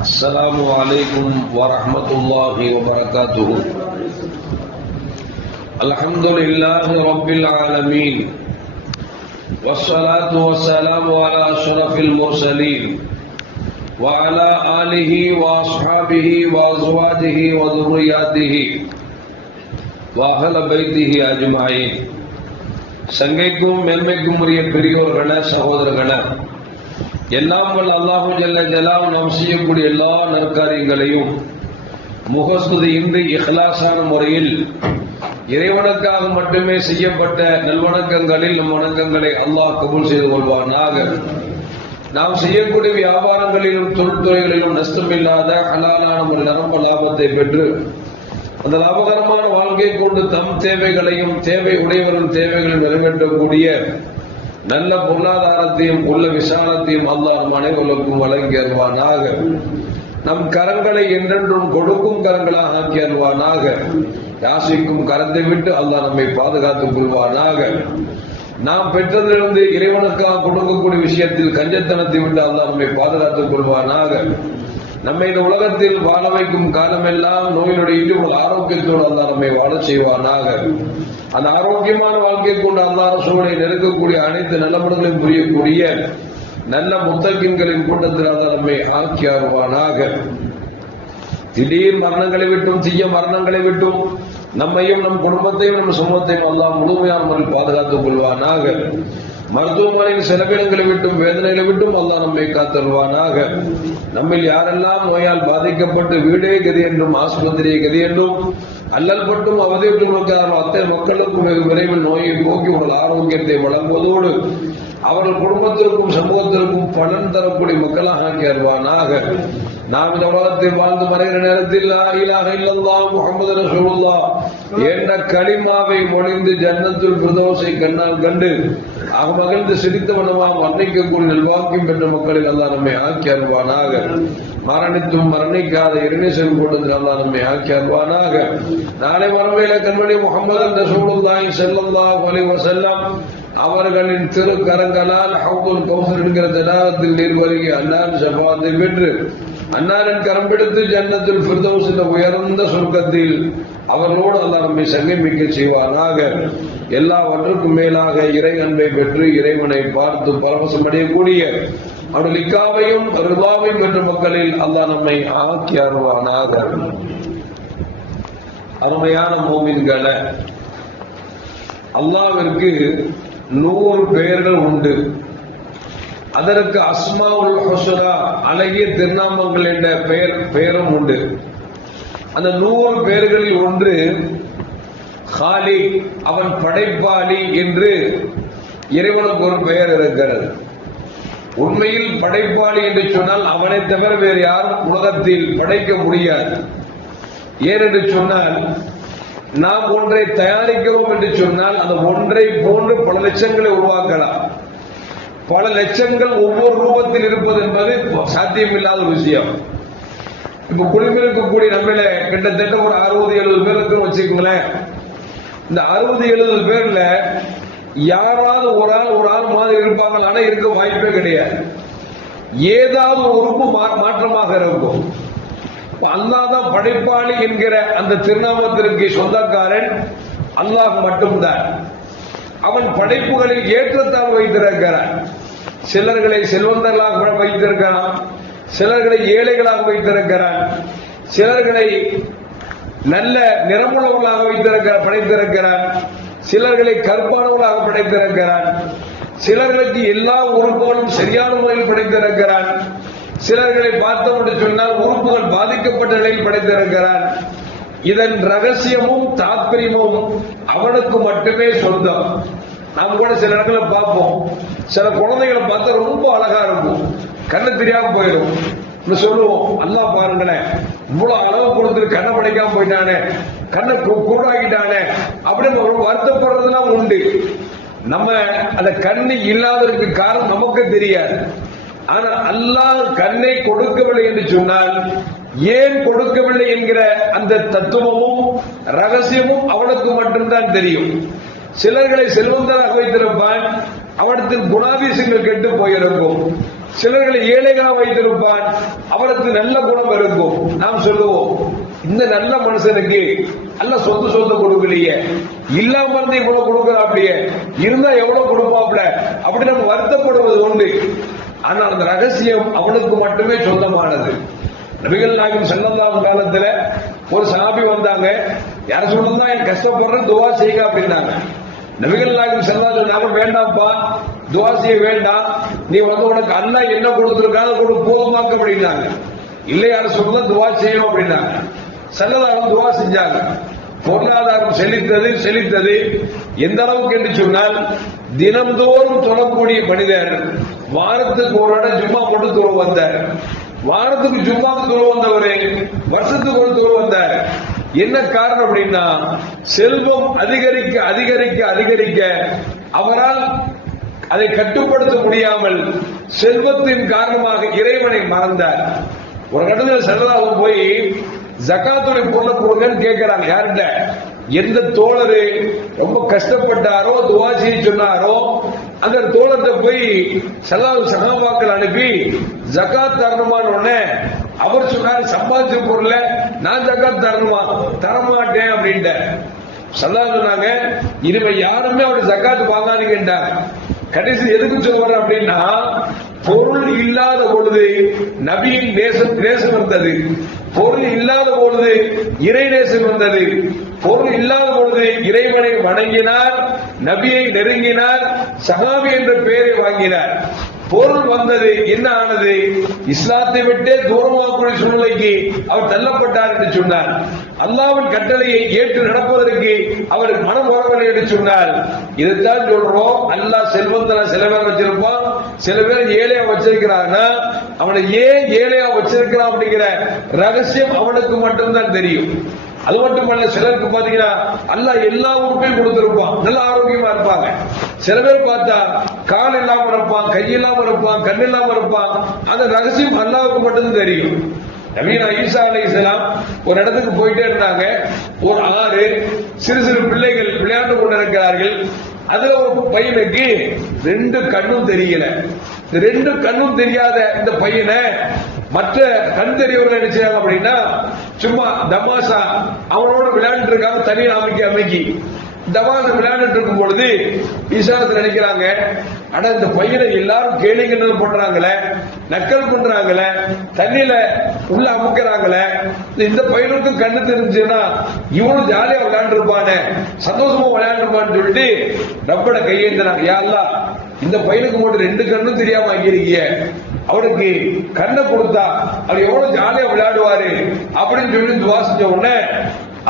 السلام عليكم ورحمة الله وبركاته. الحمد لله رب العالمين والصلاة والسلام على أشرف المرسلين وعلى آله وأصحابه وأزواجه وذرياته وأهل بيته أجمعين. சங்கைக்கும் மேன்மைக்கும் உரிய பெரியோர்களே, சகோதரர்களே, எல்லாம் வல்ல அல்லாஹு ஜல்ல ஜலால் நாம் செய்யக்கூடிய எல்லா நற்காரியங்களையும் முகஸ்துதியின்றி இஹ்லாஸான முறையில் இறைவனுக்காக மட்டுமே செய்யப்பட்ட நல்வணக்கங்களில் நம் வணக்கங்களை அல்லாஹ் கபூல் செய்து கொள்வானாக. நாம் செய்யக்கூடிய வியாபாரங்களிலும் தொழில்துறைகளிலும் நஷ்டமில்லாத ஹலாலான ஒரு நரம்ப லாபத்தை பெற்று அந்த லாபகரமான வாழ்க்கை கொண்டு தம் தேவைகளையும் தேவை உடையவரின் தேவைகளையும் நிறைவேற்றக்கூடிய நல்ல பொருளாதாரத்தையும் உள்ள விசாலத்தையும் அல்லாஹ் நம் அனைவருக்கும் வழங்கி அருள்வானாக. நம் கரங்களை என்றென்றும் கொடுக்கும் கரங்களாக ஆக்கி அருள்வானாக. யாசிக்கும் கரத்தை விட்டு அல்லாஹ் நம்மை பாதுகாத்துக் கொள்வானாக. நாம் பெற்றதிலிருந்து இறைவனுக்காக கொடுக்கக்கூடிய விஷயத்தில் கஞ்சத்தனத்தை விட்டு அல்லாஹ் நம்மை பாதுகாத்துக் கொள்வானாக. நம்மை இந்த உலகத்தில் வாழ வைக்கும் காலமெல்லாம் நோயினுடைய இன்று ஆரோக்கியத்தோடு அல்லாஹ் நம்மை வாழ செய்வானாக. அந்த ஆரோக்கியமான வாழ்க்கை கொண்டு அல்லாஹ் ரசூலை நெருக்கக்கூடிய அனைத்து நல்லபடுகளையும் புரியக்கூடிய நல்ல முத்தகின்களின் கூட்டத்தில் அல்லாஹ் நம்மை ஆக்கி அருள்வானாக. திடீர் மரணங்களை விட்டும் தீய மரணங்களை விட்டும் நம்மையும் நம் குடும்பத்தையும் நம் சமூகத்தையும் அல்லாஹ் முழுமையான முறையில் பாதுகாத்துக் கொள்வானாக. மருத்துவமனையின் செலவினங்களை விட்டும் வேதனைகளை விட்டும் அல்லாஹ் நம்மை காத்தருவானாக. நம்மில் யாரெல்லாம் நோயால் பாதிக்கப்பட்டு வீடே கதி என்றும் ஆஸ்பத்திரியை கதி என்றும் அல்லல் பட்டும் அவதியுற்று அத்தனை மக்களுக்கும் வெகு விரைவில் நோயை போக்கி உங்கள் ஆரோக்கியத்தை வழங்குவதோடு அவர்கள் குடும்பத்திற்கும் சமூகத்திற்கும் பலன் தரக்கூடிய மக்களாக ஆக்கி அருள்வானாக. நாம் இந்த உலகத்தில் வாழ்ந்து மறைகிற நேரத்தில் லா இலாஹ இல்லல்லாஹ் முஹம்மது ரசூலுல்லாஹ் என்ற கலிமாவை மொழிந்து ஜன்னத்துல் ஃபிர்தௌஸை கண்ணால் கண்டு மகிழ்ந்து சிரித்தவனமாம் வர்ணிக்கக்கூடிய நல்வாக்கியம் பெற்ற மக்களில் அல்லாஹ் நம்மை ஆக்கி அருள்வானாக. மரணித்தும் மரணிக்காத இறைநேசம் கொண்டு அல்லாஹ் நம்மை ஆக்கி அருள்வானாக. நாளை மறுமையில கண்மணி முஹம்மது ரசூலுல்லாஹி ஸல்லல்லாஹு அலைஹி வஸல்லம் அவர்களின் திருக்கரங்களால் ஹவுதுல் கௌசர் என்கிற தடாகத்தில் நீர்வருகி அன்னாரின் ஷஃபாஅத்தை பெற்று அன்னாரின் கரம் பிடித்து ஜன்னத்துல் ஃபிர்தௌஸ் என்ற உயர்ந்த சொர்க்கத்தில் அவர்களோடு அல்லாஹ் நம்மை சங்கமிக்க செய்வானாக. எல்லாவற்றுக்கும் மேலாக இறை அன்பை பெற்று இறைவனை பார்த்து பரவசம் அடையக்கூடிய அவருடைய லிக்காவையும் ரிதாவையும் பெற்ற மக்களில் அல்லாஹ் நம்மை ஆக்கி அருள்வானாக. அருமையான மோமின்களே, அல்லாஹ்விற்கு 100 பெயர்கள் உண்டு. அதற்கு அஸ்மாவுல் ஹுஸ்னா அழகிய திருநாமங்கள் என்ற பெயரும் உண்டு. அந்த 100 பெயர்களில் ஒன்று காலிக், அவன் படைப்பாளி என்று இறைவனுக்கு ஒரு பெயர் இருக்கிறது. உண்மையில் படைப்பாளி என்று சொன்னால் அவனை தவிர வேறு யாரும் உலகத்தில் படைக்க முடியாது. ஏனென்று சொன்னால் நாம் ஒன்றை தயாரிக்கிறோம் என்று சொன்னால் அந்த ஒன்றை போன்று பல லட்சங்களை உருவாக்கலாம். பல லட்சங்கள் ஒவ்வொரு ரூபத்தில் இருப்பது என்பது சாத்தியமில்லாத விஷயம். இப்ப குழுமிருக்கக்கூடிய நம்மள கிட்டத்தட்ட ஒரு 60-70 பேர் இருக்குன்னு வச்சுக்கோங்களேன். இந்த 60-70 பேர்ல யாராவது ஒரு ஆள் மாதிரி இருப்பாங்க, ஆனா இருக்க வாய்ப்பே கிடையாது. ஏதாவது ஒரு உறுப்பு மாற்றமாக இருக்கும். அல்லாஹ் தான் படைப்பாளி என்கிற அந்த திருநாமத்திற்கு சொந்தக்காரன் அல்லாஹ் மட்டும்தான். அவன் படைப்புகளில் ஏற்றத்தால் வைத்திருக்கிறான். சிலர்களை செல்வந்தர்களாக வைத்திருக்கிறான், சிலர்களை ஏழைகளாக வைத்திருக்கிறான், சிலர்களை நல்ல நிறமுள்ளவர்களாக படைத்திருக்கிறான், சிலர்களை கற்பானவர்களாக படைத்திருக்கிறான், சிலர்களுக்கு எல்லா உறுப்புகளும் சரியான முறையில் படைத்திருக்கிறான், சிலர்களை பார்த்தோம் சொன்னால் உறுப்புகள் பாதிக்கப்பட்ட நிலையில் படைத்திருக்கிறான். இதன் ரகசியமும் தாத்பரியமும் அவனுக்கு மட்டுமே சொந்தம். நாம் கூட சில இடங்களை பார்ப்போம், சில குழந்தைகளை பார்த்தா ரொம்ப அழகா இருக்கும், கண்ணு தெரியாம போயிடும். சொல்லுவோம், அல்லாஹ் பாருங்களேன் இவ்வளவு அளவு கொடுத்து கண்ணை படைக்காம போயிட்டானே, கண்ணை குருடாகிட்டானே அப்படின்னு ஒரு வருத்தப்படுறதுலாம் உண்டு. நம்ம அந்த கண்ணு இல்லாததற்கு காரணம் நமக்கு தெரியாது. ஆனா அல்லாஹ் கண்ணை கொடுக்கவில்லை என்று சொன்னால் ஏன் கொடுக்கவில்லை என்கிற அந்த தத்துவமும் ரகசியமும் அவனுக்கு மட்டும்தான் தெரியும். சிலர்களை செல்வந்தராக வைத்திருப்பான், அவனத்தில் குணாதிசயங்கள் கெட்டு போயிருக்கும். சிலர்களை ஏழைகளா வைத்திருப்பான், அவருக்கு நல்ல குணம் இருக்கும். நாம் சொல்லுவோம், இந்த நல்ல மனுஷனுக்கு நல்ல சொத்து கொடுக்கலையே, இல்லாம இருந்து இவ்வளவு கொடுக்கலாம், அப்படியே இருந்தா எவ்வளவு கொடுப்பாப்ல அப்படி நம்ம வருத்தப்படுவது உண்டு. ஆனால் அந்த ரகசியம் அவனுக்கு மட்டுமே சொந்தமானது. நபிகள் நாயகம் ஸல்லல்லாஹு அலைஹி காலத்துல ஒரு சஹாபி வந்தாங்க, யார சொல்லுங்க என் கஷ்டப்படுற துவா செய்யுங்க அப்படின்னாங்க. நபிகள் நாயகம் ஸல்லல்லாஹு அலைஹி வஸல்லம் வேண்டாம்ப்பா, துவா செய்ய வேண்டாம், நீ உனக்கு அல்லாஹ் என்ன கொடுத்திருக்காங்க கொடு போதுமாக்க அப்படின்னாங்க. இல்லை யார சொல்லுங்க துவா செய்யும் அப்படின்னாங்க. ஸல்லல்லாஹு அலைஹி துவா செஞ்சாங்க. பொருளாதாரம் செழித்தது. எந்த அளவுக்கு என்று சொன்னால், தினந்தோறும் தொழக்கூடிய மனிதர் வாரத்துக்கு ஒரு இடம் ஜும்மா போட்டு தொழ வந்தார். வாரத்துக்கு ஜும்மாக்கு தொழ வந்தவரே வருஷத்துக்கு ஒரு தொழ வந்தார். என்ன காரணம் அப்படின்னா, செல்வம் அதிகரிக்க அவரால் அதை கட்டுப்படுத்த முடியாமல் செல்வத்தின் காரணமாக இறைவனை மறந்தார். ஒரு கட்டத்தில் ஸல்லல்லாஹு போய் ஜகாத்துடைய பொருளை கொடுங்கன்னு கேட்கிறாங்க. யாருட்ட? எந்த தோழரு ரொம்ப கஷ்டப்பட்டாரோ துவா செய்ய சொன்னாரோ அந்த தோழர்கிட்ட போய் சகாபாக்கள் அனுப்பி ஜகாத் தரணுமான உடனே அவர் சொன்னார், சம்பாதிச்ச பொருள நான் ஜகாத் தரமாட்டேன் அப்படின்ட்டு. சொன்னாங்க, இனிமே யாருமே அவருடைய ஜகாத்து வாங்காதீங்கன்றாங்க. கடைசி எதுக்கு சொல்ற அப்படின்னா, பொருள் இல்லாத பொழுது நபியின் நேசம் வந்தது, பொருள் இல்லாத பொழுது இறை நேசம் வந்தது, பொருள் இல்லாத பொழுது இறைவனை வணங்கினார், நபியை நெருங்கினார், சஹாபி என்ற பெயரை வாங்கினார். பொருள் வந்தது, என்ன ஆனது? இஸ்லாத்தை விட்டே தூரமாகக்கூடிய சூழ்நிலைக்கு அவர் தள்ளப்பட்டார் என்று சொன்னார். அல்லாஹ்வின் கட்டளையை ஏற்று நடப்பதற்கு அவருக்கு மனம் வரவில்லை என்று சொன்னார். இதைத்தான் சொல்றோம், அல்லாஹ் செல்வந்தன சில பேர் வச்சிருப்பான், சில பேர் ஏழையா வச்சிருக்கிறாங்கன்னா அவனை ஏன் ஏழையா வச்சிருக்கிறான் அப்படிங்கிற ரகசியம் அவனுக்கு மட்டும்தான் தெரியும். அது மட்டுமல்ல, சிலருக்கு பாத்தீங்கன்னா அல்லாஹ் எல்லா உறுப்பையும் கொடுத்திருப்பான், நல்ல ஆரோக்கியமா இருப்பாங்க. சில பேர் பார்த்தா கால் இல்லாம இருப்பான், கை இல்லாம இருப்பான், கண் இல்லாம இருப்பான். அந்த ரகசியம் அல்லாஹ்வுக்கு மட்டும்தான் தெரியும். நபீனா ஈசா அலைஹிஸ்ஸலாம் ஒரு இடத்துக்கு போயிட்டே இருந்தாங்க. ஒரு ஆறு சிறு பிள்ளைகள் விளையாண்டு கொண்டிருக்கிறார்கள். அதுல ஒரு பையனுக்கு 2 கண்ணும் தெரியல. 2 கண்ணும் தெரியாத இந்த பையனை மற்ற கண் தெரியவர்கள் என்ன செய்யறாங்க அப்படின்னா, சும்மா தமாஷா அவனோட விளையாண்டு இருக்காங்க. தனியாக அமைக்கி தமாஷா விளையாண்டுட்டு இருக்கும் பொழுது ஈசானத்தில் நினைக்கிறாங்க, ஆனா இந்த பையனை எல்லாரும் கேளிங்க பண்றாங்களே, நக்கல் பண்றாங்களே, தண்ணியில உள்ள அமுக்கிறாங்களே, இந்த பையனுக்கும் கண்ணு தெரிஞ்சுன்னா இவனும் ஜாலியா விளையாண்டு இருப்பானே, சந்தோஷமா விளையாண்டு இருப்பான்னு சொல்லிட்டு ரப்பட கையேந்தினாங்க. யா அல்லாஹ், இந்த பையனுக்கு மட்டும் 2 கண்ணும் தெரியாம ஆக்கியிருக்கீங்க, அவனுக்கு கண்ணை கொடுத்தா அவர் எவ்வளவு ஜாலியா விளையாடுவாரு அப்படின்னு சொல்லி துவா செஞ்ச உடனே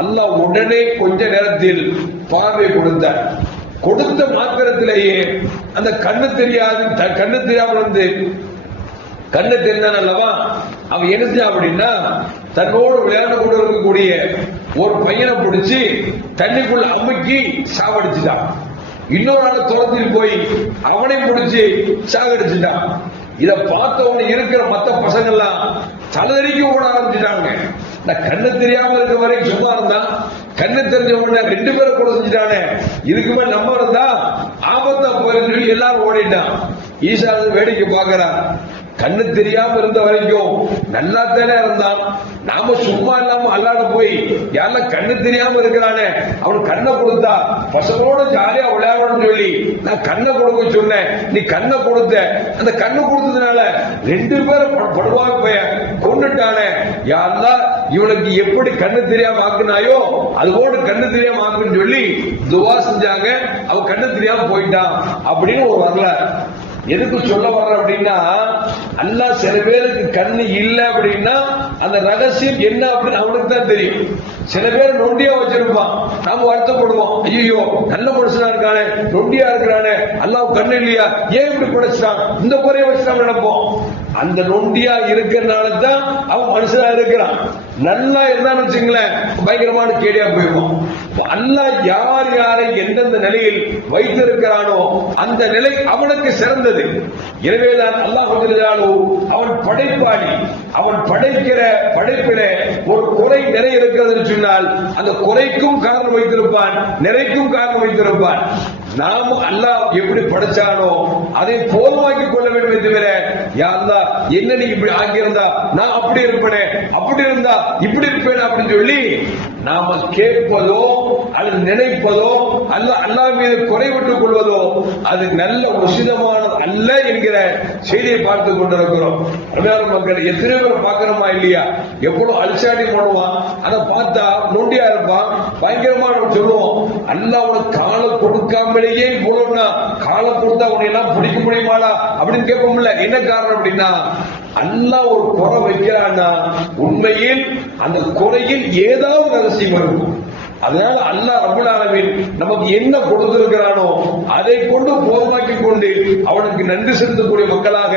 அல்லாஹ் உடனே கொஞ்ச நேரத்தில் பார்வை கொடுத்தார். கொடுத்த மாத்திரத்திலேயே அந்த கண்ணு தெரியாமல் வந்து கண்ணு தெரிந்தான் அல்லவா, அவன் என்ன செஞ்சான் அப்படின்னா, தன்னோடு விளையாட கூட இருக்கக்கூடிய ஒரு பையனை பிடிச்சி தண்ணிக்குள்ள அமுக்கி சாவடிச்சுட்டான். இன்னொரு ஆளை துரத்தில் போய் அவனை பிடிச்சி சாகடிச்சுட்டான். இத பார்த்தவங்க இருக்கிற மத்த பசங்க எல்லாம் தலைதறிக்க ஓட ஆரம்பிச்சுட்டாங்க. கண்ணு தெரியாம இருக்க வரைக்கும் சும்மா இருந்தா, கண்ணு தெரிஞ்சவங்க 2 பேரை கூட செஞ்சுட்டானே, இதுக்குமே நம்ம இருந்தா ஆபத்தா போயிருந்து எல்லாரும் ஓடிட்டான். ஈசா வேடிக்கை பார்க்கிறான். கண்ணு தெரியாம இருந்த வரைக்கும் நல்லா தானே இருந்தான், நாம சும்மா இல்லாம அல்லாட போய் யாரெல்லாம் கண்ணு தெரியாம இருக்கிறானே அவனுக்கு கண்ணை கொடுத்தா பசங்களோட ஜாலியா விளையாடணும்னு சொல்லி நான் கண்ணை கொடுக்க சொன்னேன், நீ கண்ணை கொடுத்த. அந்த கண்ணு கொடுத்ததுனால 2 பேரும் படுவாங்க போய கொண்டுட்டானே, யாரெல்லாம் இவனுக்கு எப்படி கண்ணு தெரியாம ஆக்குனாயோ அதுபோடு கண்ணு தெரியாம ஆக்குன்னு சொல்லி துவா செஞ்சாங்க. அவன் கண்ணு தெரியாம போயிட்டான் அப்படின்னு ஒரு வரலாறு. எதுக்கு சொல்ல வர்ற அப்படின்னா, அல்லாஹ் சில பேருக்கு கண்ணு இல்லை அப்படின்னா அந்த ரகசியம் என்ன அப்படின்னு அவனுக்கு தான் தெரியும். சில பேர் நொண்டியா வச்சிருப்பான், நாம வருத்தப்படுவோம், ஐயோ நல்ல மனுஷனா இருக்கானே நொண்டியா இருக்கிறானே, அல்லாஹ் கண்ணு இல்லையா, ஏன் இப்படி படைச்சான், இந்த குறைய வச்சுதான் நினைப்போம். அந்த நொண்டியா இருக்கிறனால தான் அவன் மனுஷனா இருக்கிறான். நல்லா இருந்தான்னு வச்சுங்களேன் பயங்கரமான கேடியா போயிருவோம். அல்லாஹ் யாரை எந்தெந்த நிலையில் வைத்திருக்கிறானோ அந்த நிலை அவனுக்கு சிறந்தது. எனவேதான் அல்லாஹ் அவன் படைப்பாளி. அவன் படைக்கிற படைப்பில ஒரு குறை நிறை இருக்கிறது சொன்னால் அந்த குறைக்கும் காரணம் வைத்திருப்பான், நிறைக்கும் காரணம் வைத்திருப்பான். நாம அல்லாஹ் எப்படி படைச்சானோ அதை போதுமாக்கி கொள்ள வேண்டும் தவிர யா அல்லாஹ் என்ன நீ இப்படி ஆக்கியிருந்தா நான் அப்படி இருப்பேனே, அப்படி இருந்தா இப்படி இருப்பேன் அப்படின்னு சொல்லி நாம கேட்பதோ அல்லது நினைப்பதோ அல்லாஹ் மீது குறைவிட்டுக் கொள்வதோ அது நல்ல உசிதமானது அல்ல என்கிற செய்தியை பார்த்துக் கொண்டிருக்கிறோம். மக்கள் எத்தனை பேர் பார்க்கிறோமா இல்லையா? எவ்வளவு அல்சாடி பண்ணுவான், அதை பார்த்தா நொண்டியா இருப்பான், பயங்கரமான சொல்லுவோம். அல்லாஹ் காலை கொடுக்காமலேயே போனா காலை கொடுத்தா உன்னை எல்லாம் பிடிக்க முடியுமாடா அப்படின்னு கேட்போம்ல. என்ன காரணம் அப்படின்னா அல்லாஹ் ஒரு குறை வைக்கிறான்னா உண்மையில் அந்த குறையில் ஏதாவது ரகசியம் இருக்கும். அதனால அல்லாஹ் ரப்பல் ஆலமீன் நமக்கு என்ன கொடுத்திருக்கிறானோ அதை கொண்டு போதுமாக்கி கொண்டு அவனுக்கு நன்றி செலுத்தக்கூடிய மக்களாக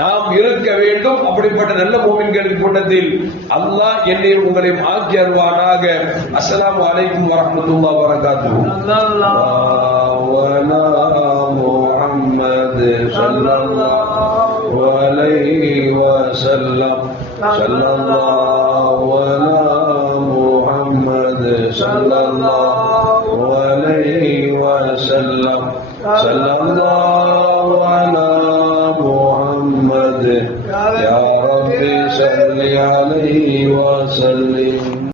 நாம் இருக்க வேண்டும். அப்படிப்பட்ட நல்ல மூமின்களின் கூட்டத்தில் அல்லாஹ் என்னை உங்களை ஆக்கி அருள்வானாக. அஸ்ஸலாமு அலைக்கும் வரஹ்மத்துல்லாஹி வபரகாத்துஹு. முஹம்மது ஸல்லல்லாஹு அலைஹி வஸல்லம் ஸல்லல்லாஹு sallallahu alaihi wasallam sallallahu ala Muhammad ya Rabbi salli alaihi wa sallim.